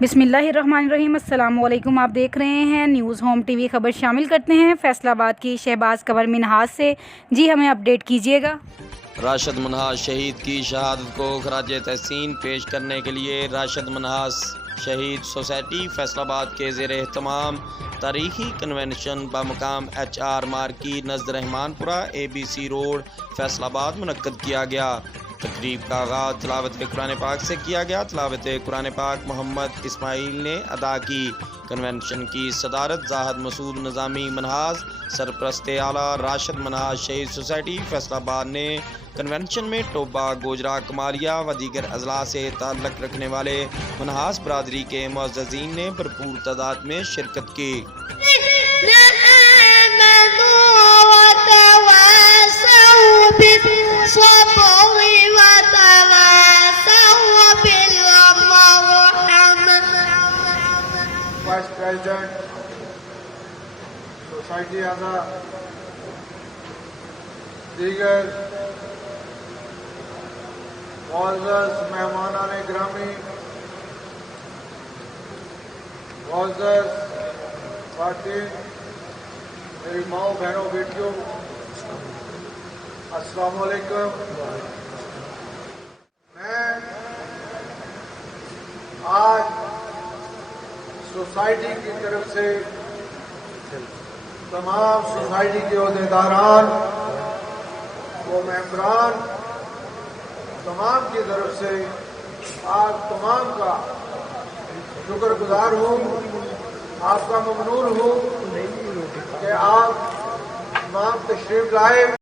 बिस्मिल्लाहिर्रहमानिर्रहीम। अस्सलाम वालेकुम। आप देख रहे हैं न्यूज़ होम टीवी। खबर शामिल करते हैं फैसलाबाद की शहबाज कमर मिन्हाज से। जी हमें अपडेट कीजिएगा। राशिद मनहास शहीद की शहादत को खराज तहसीन पेश करने के लिए राशिद मनहास शहीद सोसाइटी फैसलाबाद के ज़ेर एहतमाम तारीखी कन्वेंशन बमकाम HR मार्की नज़द रहमानपुरा ABC रोड फैसलाबाद मुनक्कद किया गया। तकरीब का आगाज़ तिलावत कुरान पाक से किया गया। तिलावत कुरान पाक मोहम्मद इस्माइल ने अदा की। कन्वेंशन की सदारत जाहद मसूद निज़ामी मनहास सरपरस्त आला राशिद मनहास शहीद सोसाइटी फैसलाबाद ने कन्वेंशन में टोबा गोजरा कमालिया व दीगर अजला से ताल्लुक़ रखने वाले मनहास बरादरी के मुअज़्ज़ज़ीन ने भरपूर तादाद में शिरकत की। वाइस प्रेसिडेंट सोसाइटी आज़ा दीगर मुअज़्ज़ज़ मेहमानान गिरामी मुअज़्ज़ज़ ख़वातीन मेरी माओ बहनों बेटियों अस्सलाम वालेकुम। मैं आज सोसाइटी की तरफ से तमाम सोसाइटी के अहदेदारान व मेंबरान तमाम की तरफ से आप तमाम का शुक्रगुजार हूँ, आपका ममनून हूँ कि आप तमाम तशरीफ लाए।